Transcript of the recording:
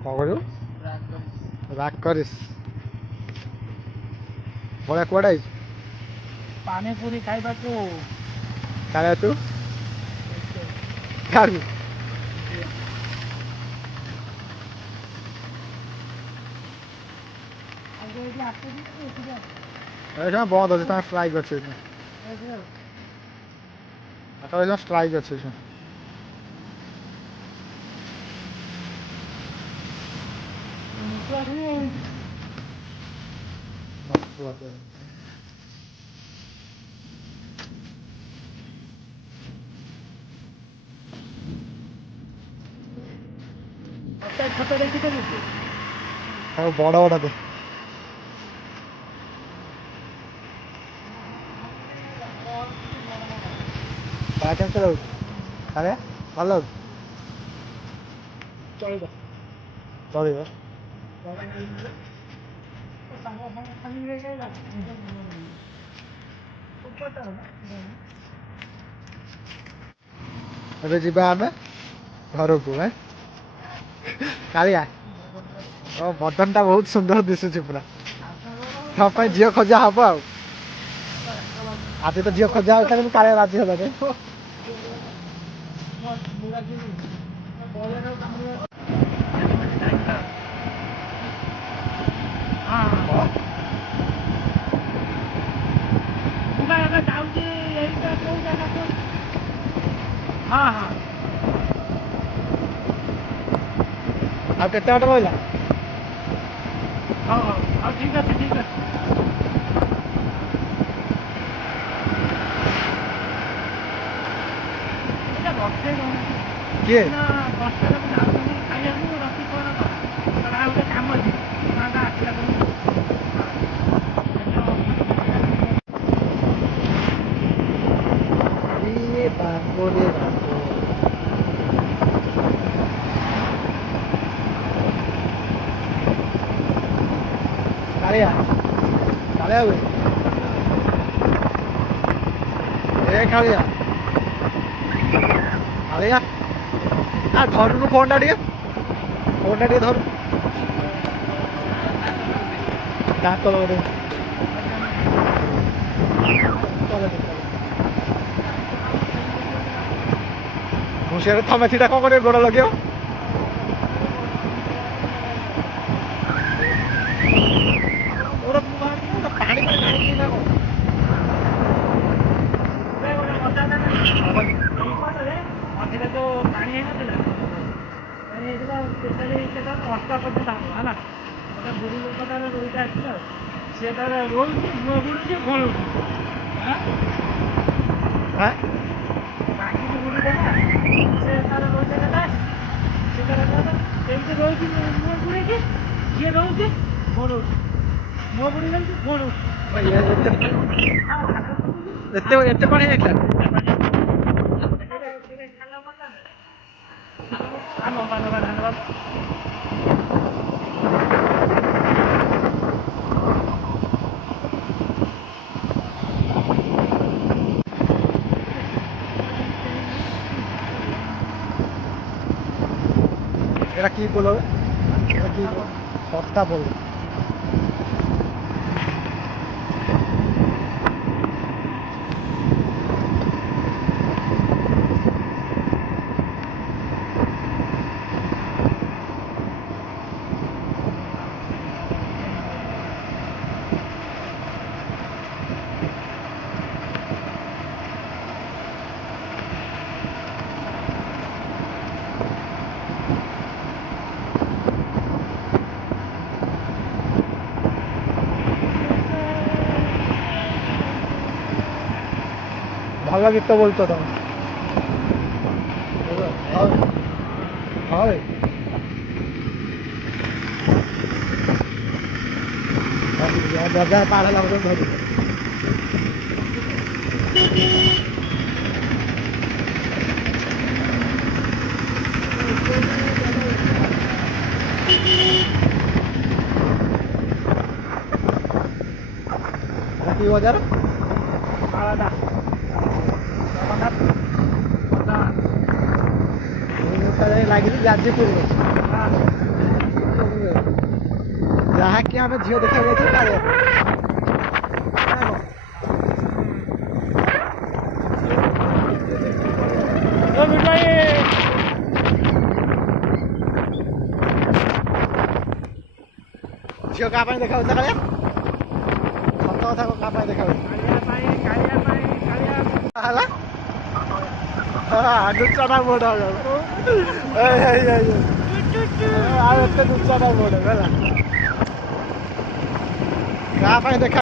କଣ କରିବୁ? ରାଗ କରିସ୍ ବଢିଆ କୁଆଡେ ଆଇଛୁ? ପାନିପୁରୀ ଖାଇବାକୁ। କାଳେ ତୁ ଖାଇବୁ? ଏଇଟା ବନ୍ଦ ଅଛି ତାଙ୍କ ଷ୍ଟ୍ରାଇକ୍ ଅଛି ଏଇଟା ଷ୍ଟ୍ରାଇକ୍ ଅଛି ଏଇଟା ଆଉ ବଡ଼ ବଡ଼ ଦେ କେମିତି ଲାଗୁଛି? ଆରେ ଭଲ ଲାଗୁଛି? ଚଳିବ। ଚଳିବ। ଏବେ ଯିବା ଆମେ ଘରକୁ କାଳିଆ ବଦନଟା ବହୁତ ସୁନ୍ଦର ଦିଶୁଛି ପୁରା ତମ ପାଇଁ ଝିଅ ଖୋଜା ହବ ଆଉ ଆଜି ତ ଝିଅ ଖୋଜା ହଉଥିଲା କିନ୍ତୁ କାଳିଆ ରାଜି ହେଲାନି ଆଉ କେତେ ବାଟ ରହିଲା? ଠିକ ଅଛି ଠିକ ଅଛି। କିଏ? କାଳିଆ କାଳିଆ ବେ ଏ କାଳିଆ କାଳିଆ ଆ ଧରୁନୁ ଫୋନ୍ଟା ଟିକେ ଧରୁ ଦାନ୍ତ ଗୋଟେ ମୁଁ ସିଆଡ଼େ ତମେ ସେଇଟା କ'ଣ କରିବ ଗୋଡ଼ ଲଗେଇବ ପାଣି ପାଣି ଢାଳୁଛି ନା କ'ଣ? ମଝିରେ ଯୋଉ ପାଣି ହେଇନଥିଲା ପାଣି ହେଇଥିଲା ସେଟା 10ଟା ପର୍ଯ୍ୟନ୍ତ ହବ ହେଲା ଗୋଟେ ବୁଢ଼ୀ ଲୋକଟାର ରୋଇଟା ଆସିଲା ଆଉ ସିଏ ତାର ରୋଉଛି ମୁହଁ ବୁଡ଼ୁଛି ଘୋଳଉଛି ମାଗିକି ବୁଢ଼ୀଟା ନା ସେ ତାର ରୋଇଟା ନେଲା ସେ ତାର ଏମିତି ରହୁଛି ମୁହଁ ବୁଡ଼େଇକି ଯିଏ ରହୁଛି ଘୋଳଉଛି ମୁହଁ ବୁଡ଼ି ଯାଉଛି ଘୋଳଉଛି ଏତେ ପାଣି ହେଇଥିଲା? এটা কি বলবো? এটা কি সস্তা বলবো ଭଲ ଗୀତ ବୋଲୁଛ ତମେ ହଁ ବଜାର ପାର ହେଲା ପର୍ଯ୍ୟନ୍ତ ଧରିବ কি বଜାର? ଲାଗିଛି ଯାଜପୁରରେ ଯାହାକି ଆମେ ଝିଅ ଦେଖିବାକୁ ଯାଇଥିଲୁ କାଳିଆ ଓ ବିବାଇ ଝିଅ କାହା ପାଇଁ ଦେଖା ହଉଥିଲା କାଳିଆ ସତ କଥା କାହା ପାଇଁ ଦେଖା ହଉଛି ହେଲା ନୁଚାନା ବୋର୍ଡ ଆଉ ଏତେ ନୁଚାନା ବୋର୍ଡ ହେଲା କାହା ପାଇଁ ଦେଖା